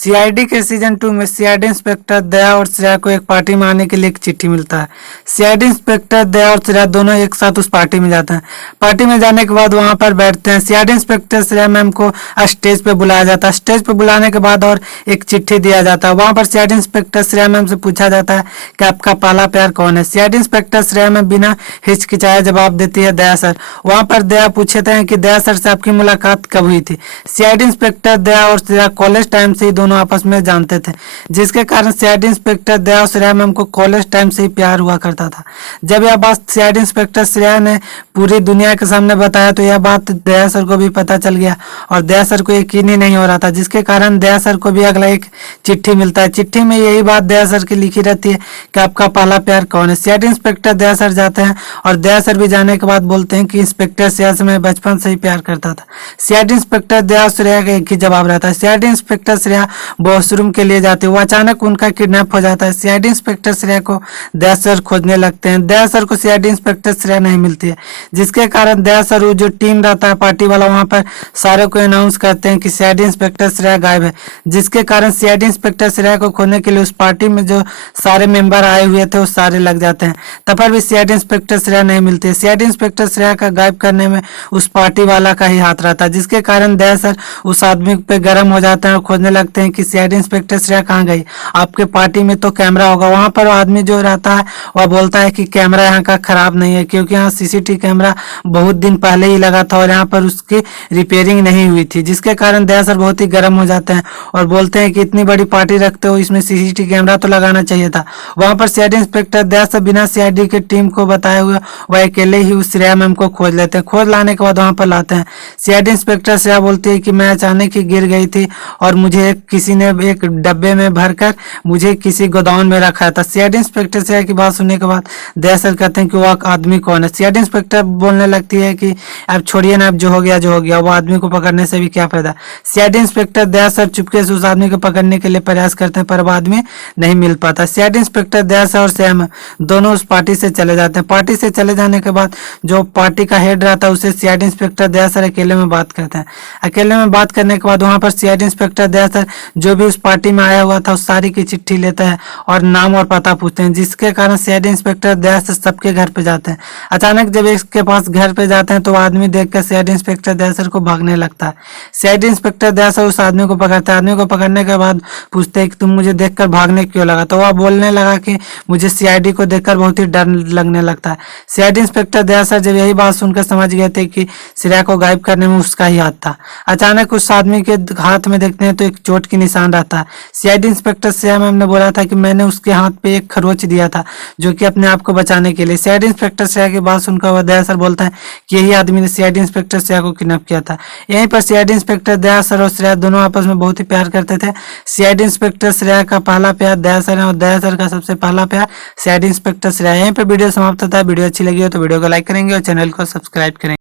CID के season 2 में CID inspector दया और श्रेया को एक पार्टी में आने के लिए एक चिट्ठी मिलता है। सीआईडी इंस्पेक्टर दया और श्रेया दोनों एक साथ उस पार्टी में जाते हैं। पार्टी में जाने के बाद वहां पर बैठते हैं। सीआईडी इंस्पेक्टर श्रेया मैम को स्टेज पे बुलाया जाता है। स्टेज पे बुलाने के बाद और एक चिट्ठी दिया जाता है। वहां पर सीआईडी इंस्पेक्टर श्रेया मैम से पूछा जाता है कि आपका पहला प्यार कौन है। सीआईडी इंस्पेक्टर श्रेया मैम बिना हिचकिचाए जवाब देती है दया सर। वहां पर दया पूछते हैं कि दया सर से आपकी मुलाकात कब हुई थी। सीआईडी इंस्पेक्टर दया और श्रेया कॉलेज टाइम से ही दोनों आपस में जानते थे, जिसके कारण सीआईडी इंस्पेक्टर दया और श्रेया मैम को कॉलेज टाइम से ही प्यार हुआ करता था। जब यह बात सीआईडी इंस्पेक्टर श्रेया ने पूरी दुनिया के सामने बताया तो यह बात दया सर को भी पता चल गया और दया सर को यकीन ही नहीं हो रहा था, जिसके कारण दया सर को भी अगला एक चिट्ठी मिलता है। चिट्ठी में यही बात दया सर की लिखी रहती है कि आपका पहला प्यार कौन है। सीआईडी इंस्पेक्टर दया सर जाते हैं और दया सर भी जाने के बाद बोलते हैं कि इंस्पेक्टर श्रेया से मैं बचपन से ही प्यार करता था। सीआईडी इंस्पेक्टर दया और श्रेया का एक ही जवाब रहता है। सीआईडी इंस्पेक्टर श्रेया वॉशरूम के लिए जाते हैं। वो अचानक उनका किडनैप हो जाता है। सीआईडी इंस्पेक्टर श्रेया को दया सर खोजने लगते हैं। दया सर को सीआईडी इंस्पेक्टर श्रेया नहीं मिलती है, जिसके कारण दया सर जो टीम रहता है पार्टी वाला वहां पर सारे को अनाउंस करते हैं कि सीआईडी इंस्पेक्टर श्रेया गायब है, जिसके कारण सीआईडी इंस्पेक्टर श्रेया को खोजने के लिए उस पार्टी में जो सारे मेंबर आए हुए थे वो सारे लग जाते हैं। तब पर भी सीआईडी इंस्पेक्टर श्रेया नहीं मिलती है। सीआईडी इंस्पेक्टर श्रेया का गायब करने में उस पार्टी वाला का ही हाथ रहता है, जिसके कारण दया सर उस आदमी पे गर्म हो जाते हैं और खोजने लगते हैं कि सीआईडी इंस्पेक्टर श्रेया कहाँ गई, आपके पार्टी में तो कैमरा होगा। वहां पर आदमी जो रहता है वह बोलता है कि कैमरा यहाँ का खराब नहीं है, क्योंकि यहाँ सीसीटीवी कैमरा बहुत दिन पहले ही लगा था और यहाँ पर उसकी रिपेयरिंग नहीं हुई थी, जिसके कारण दया सर बहुत ही गर्म हो जाते हैं और बोलते हैं कि इतनी बड़ी पार्टी रखते हो, इसमें सीसीटीवी कैमरा तो लगाना चाहिए था। वहां पर सीआईडी इंस्पेक्टर दया सर बिना सीआईडी के टीम को बताए हुए वह अकेले ही उस श्रेया मैम को खोज लेते हैं। खोज लाने के बाद वहां पर लाते हैं। सीआईडी इंस्पेक्टर श्रेया बोलती है कि मैं अचानक ही गिर गई थी और मुझे किसी ने एक डब्बे में भरकर मुझे किसी गोदाम में रखा था। सीआईडी इंस्पेक्टर श्रेया की बात सुनने के बाद दया सर कहते हैं कि वह आदमी कौन है। सीआईडी इंस्पेक्टर बोलने लगती है कि अब छोड़िए ना, अब जो हो गया, वो आदमी को पकड़ने से भी क्या फायदा। सीआईडी इंस्पेक्टर दया सर चुपके से उस आदमी को पकड़ने के लिए प्रयास करते हैं, पर वो आदमी नहीं मिल पाता। सीआईडी इंस्पेक्टर दया सर और श्रेया दोनों उस पार्टी से चले जाते हैं। पार्टी से चले जाने के बाद जो पार्टी का हेड रहता है उसे सीआईडी इंस्पेक्टर दया सर अकेले में बात करते हैं। अकेले में बात करने के बाद वहां पर सीआईडी इंस्पेक्टर दया सर जो भी उस पार्टी में आया हुआ था उस सारी की चिट्ठी लेते हैं और नाम और पता पूछते हैं, जिसके कारण सीआईडी इंस्पेक्टर दया सर सबके घर पे जाते हैं। अचानक जब इसके पास घर पे जाते हैं तो आदमी देखकर सीआईडी इंस्पेक्टर दया सर को भागने लगता है। सीआईडी इंस्पेक्टर दया सर उस आदमी को पकड़ता है। आदमी को पकड़ने के बाद पूछते हैं कि तुम मुझे देखकर भागने क्यों लगा, तो वह बोलने लगा कि मुझे सीआईडी को देखकर बहुत ही डर लगने लगता है। सीआईडी इंस्पेक्टर दया सर जब यही बात सुनकर समझ गए थे कि श्रेया को गायब करने में उसका ही हाथ था। अचानक उस आदमी के हाथ में देखते हैं तो एक चोट की निशान रहता है। सीआईडी इंस्पेक्टर श्रेया मैम ने बोला था कि मैंने उसके हाथ पे एक खरोच दिया था जो कि अपने आप को बचाने के लिए। सीआईडी इंस्पेक्टर श्रेया की बात सुनकर वह दया सर बोलता है कि यही आदमी ने सीआईडी इंस्पेक्टर श्रेया को किडनैप किया था। यहीं पर सीआईडी इंस्पेक्टर दया सर और श्रेया दोनों आपस में बहुत ही प्यार करते थे। सीआईडी इंस्पेक्टर श्रेया का पहला प्यार दया सर है और दया सर का सबसे पहला प्यार सीआईडी इंस्पेक्टर श्रेया। यहीं पर वीडियो समाप्त होता है। वीडियो अच्छी लगी हो तो वीडियो को लाइक करेंगे और चैनल को सब्सक्राइब करेंगे।